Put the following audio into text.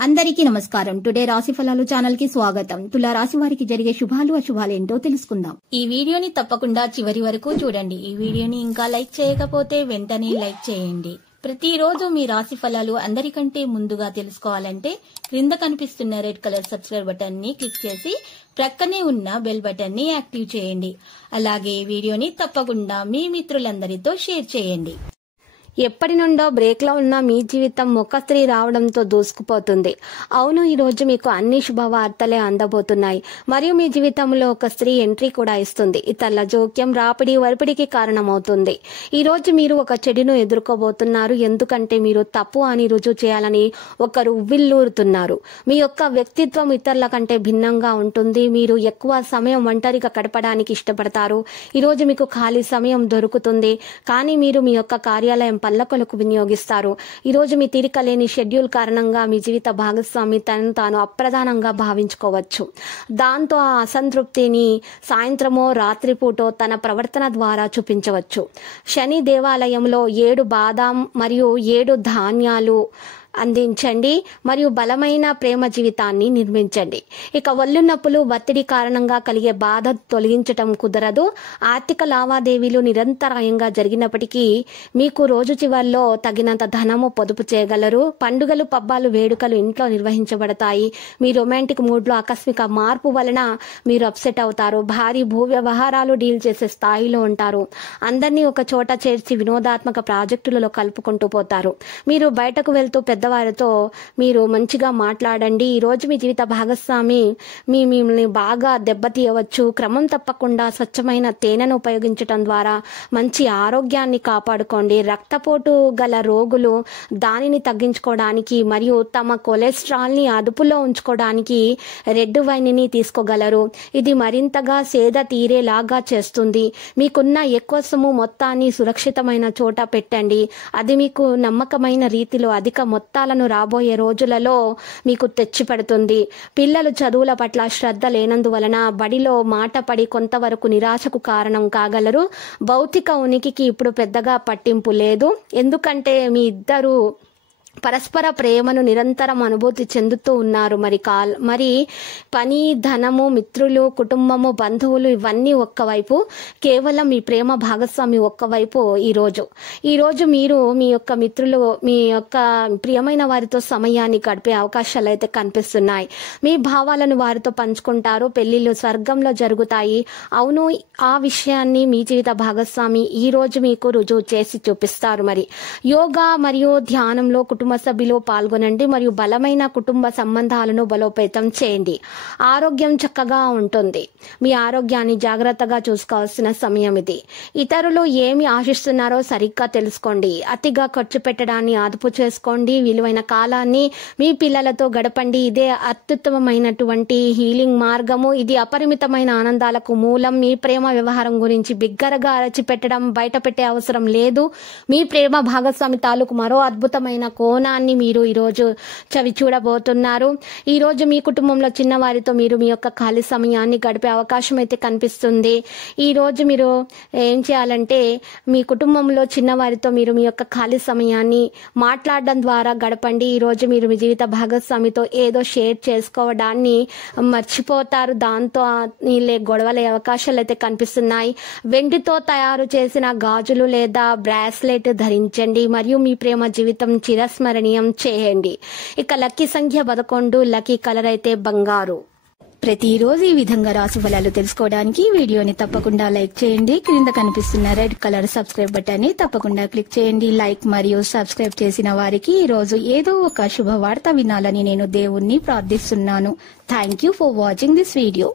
అందరికీ నమస్కారం. టుడే రాశి ఫలాలు ఛానల్ కి స్వాగతం. తులా రాశి వారికి జరిగే శుభాలు అశుభాలు ఏంటో తెలుసుకుందాం. ఈ వీడియోని తప్పకుండా చివరి వరకు చూడండి. ఈ వీడియోని ఇంకా లైక్ చేయకపోతే వెంటనే లైక్ చేయండి. ప్రతిరోజు మీ రాశి ఫలాలు అందరికంటే ముందుగా తెలుసుకోవాలంటే క్రింద కనిపిస్తున్న రెడ్ కలర్ సబ్స్క్రైబ్ బటన్ ని క్లిక్ చేసి ప్రక్కనే ఉన్న బెల్ బటన్ ని యాక్టివ్ చేయండి. అలాగే వీడియోని తప్పకుండా మీ మిత్రులందరితో షేర్ చేయండి. ఎప్పటి నుండో బ్రేక్ లో ఉన్న మీ జీవితం ఒక స్త్రీ రావడంతో దూసుకుపోతుంది. అవును, ఈ రోజు మీకు అన్ని శుభవార్తలే అందబోతున్నాయి. మరియు మీ జీవితంలో ఒక స్త్రీ ఎంట్రీ కూడా ఇస్తుంది. ఇతరుల జోక్యం రాపిడి వరిపిడికి కారణమవుతుంది. ఈ రోజు మీరు ఒక చెడును ఎదుర్కోబోతున్నారు. ఎందుకంటే మీరు తప్పు అని రుజువు చేయాలని ఒకరు ఉవ్విల్లూరుతున్నారు. మీ యొక్క వ్యక్తిత్వం ఇతరుల కంటే భిన్నంగా ఉంటుంది. మీరు ఎక్కువ సమయం ఒంటరిగా గడపడానికి ఇష్టపడతారు. ఈ రోజు మీకు ఖాళీ సమయం దొరుకుతుంది, కానీ మీరు మీ యొక్క కార్యాలయం పల్లకులకు వినియోగిస్తారు. ఈ రోజు మీ తీరిక లేని షెడ్యూల్ కారణంగా మీ జీవిత భాగస్వామి తనను తాను అప్రధానంగా భావించుకోవచ్చు. దాంతో ఆ అసంతృప్తిని సాయంత్రమో రాత్రిపూటో తన ప్రవర్తన ద్వారా చూపించవచ్చు. శని దేవాలయంలో 7 బాదాం మరియు 7 ధాన్యాలు అందించండి మరియు బలమైన ప్రేమ జీవితాన్ని నిర్మించండి. ఇక ఒళ్ళు నొప్పులు, ఒత్తిడి కారణంగా కలిగే బాధ తొలగించటం కుదరదు. ఆర్థిక లావాదేవీలు నిరంతరాయంగా జరిగినప్పటికీ మీకు రోజు చివరిలో తగినంత ధనము పొదుపు చేయగలరు. పండుగలు, పబ్బాలు, వేడుకలు ఇంట్లో నిర్వహించబడతాయి. మీ రొమాంటిక్ మూడ్లో ఆకస్మిక మార్పు వలన మీరు అప్సెట్ అవుతారు. భారీ భూ వ్యవహారాలు డీల్ చేసే స్థాయిలో ఉంటారు. అందరినీ ఒక చోట చేర్చి వినోదాత్మక ప్రాజెక్టులలో కలుపుకుంటూ పోతారు. మీరు బయటకు వెళ్తూ పెద్దవారితో మీరు మంచిగా మాట్లాడండి. ఈ రోజు మీ జీవిత భాగస్వామి మిమ్మల్ని బాగా దెబ్బతీయవచ్చు. క్రమం తప్పకుండా స్వచ్ఛమైన తేనెను ఉపయోగించడం ద్వారా మంచి ఆరోగ్యాన్ని కాపాడుకోండి. రక్తపోటు గల రోగులు దానిని తగ్గించుకోవడానికి మరియు తమ కొలెస్ట్రాల్ ని అదుపులో ఉంచుకోవడానికి రెడ్ వైన్ ని తీసుకోగలరు. ఇది మరింతగా సేద తీరేలాగా చేస్తుంది. మీకున్న ఎక్కువ సొమ్ము మొత్తాన్ని సురక్షితమైన చోట పెట్టండి. అది మీకు నమ్మకమైన రీతిలో అధిక మొత్తాలను రాబోయే రోజులలో మీకు తెచ్చిపెడుతుంది. పిల్లలు చదువుల పట్ల శ్రద్ధ లేనందువలన బడిలో మాట పడి కొంతవరకు నిరాశకు కారణం కాగలరు. భౌతిక ఉనికికి ఇప్పుడు పెద్దగా పట్టింపు లేదు, ఎందుకంటే మీ ఇద్దరు పరస్పర ప్రేమను నిరంతరం అనుభూతి చెందుతూ ఉన్నారు. మరి పని, ధనము, మిత్రులు, కుటుంబము, బంధువులు ఇవన్నీ ఒక్కవైపు, కేవలం మీ ప్రేమ భాగస్వామి ఒక్కవైపు. ఈ రోజు మీరు మీ యొక్క మిత్రులు, మీ యొక్క ప్రియమైన వారితో సమయాన్ని గడిపే అవకాశాలు అయితే కనిపిస్తున్నాయి. మీ భావాలను వారితో పంచుకుంటారు. పెళ్లిళ్ళు స్వర్గంలో జరుగుతాయి. అవును, ఆ విషయాన్ని మీ జీవిత భాగస్వామి ఈ రోజు మీకు రుజువు చేసి చూపిస్తారు. మరి యోగా మరియు ధ్యానంలో కుటుంబ సభ్యులు పాల్గొనండి మరియు బలమైన కుటుంబ సంబంధాలను బలోపేతం చేయండి. ఆరోగ్యం చక్కగా ఉంటుంది. మీ ఆరోగ్యాన్ని జాగ్రత్తగా చూసుకోవాల్సిన సమయం ఇది. ఇతరులు ఏమి ఆశిస్తున్నారో సరిగ్గా తెలుసుకోండి. అతిగా ఖర్చు పెట్టడాన్ని అదుపు చేసుకోండి. విలువైన కాలాన్ని మీ పిల్లలతో గడపండి. ఇదే అత్యుత్తమమైనటువంటి హీలింగ్ మార్గము. ఇది అపరిమితమైన ఆనందాలకు మూలం. మీ ప్రేమ వ్యవహారం గురించి బిగ్గరగా అరచిపెట్టడం, బయట పెట్టే అవసరం లేదు. మీ ప్రేమ భాగస్వామి తాలూకు మరో అద్భుతమైన కోణాన్ని మీరు ఈరోజు చవి చూడబోతున్నారు. ఈ రోజు మీ కుటుంబంలో చిన్నవారితో మీరు మీ యొక్క ఖాళీ సమయాన్ని గడిపే అవకాశం అయితే కనిపిస్తుంది. ఈ రోజు మీరు ఏం చేయాలంటే మీ కుటుంబంలో చిన్నవారితో మీరు మీ యొక్క ఖాళీ సమయాన్ని మాట్లాడడం ద్వారా గడపండి. ఈ రోజు మీరు మీ జీవిత భాగస్వామితో ఏదో షేర్ చేసుకోవడాన్ని మర్చిపోతారు. దాంతో గొడవలే అవకాశాలు అయితే కనిపిస్తున్నాయి. వెండితో తయారు చేసిన గాజులు లేదా బ్రాస్లెట్ ధరించండి మరియు మీ ప్రేమ జీవితం చిరస్మరణీయం చేయండి. ఇక లక్కీ సంఖ్య 11, లక్కీ కలర్ అయితే బంగారు. ప్రతిరోజు ఈ విధంగా రాశి ఫలాలు తెలుసుకోవడానికి వీడియోని తప్పకుండా లైక్ చేయండి. క్రింద కనిపిస్తున్న రెడ్ కలర్ సబ్స్క్రైబ్ బటన్ ని తప్పకుండా క్లిక్ చేయండి. లైక్ మరియు సబ్స్క్రైబ్ చేసిన వారికి ఈ రోజు ఏదో ఒక శుభవార్త వినాలని నేను దేవుణ్ణి ప్రార్థిస్తున్నాను. Thank you for watching this video.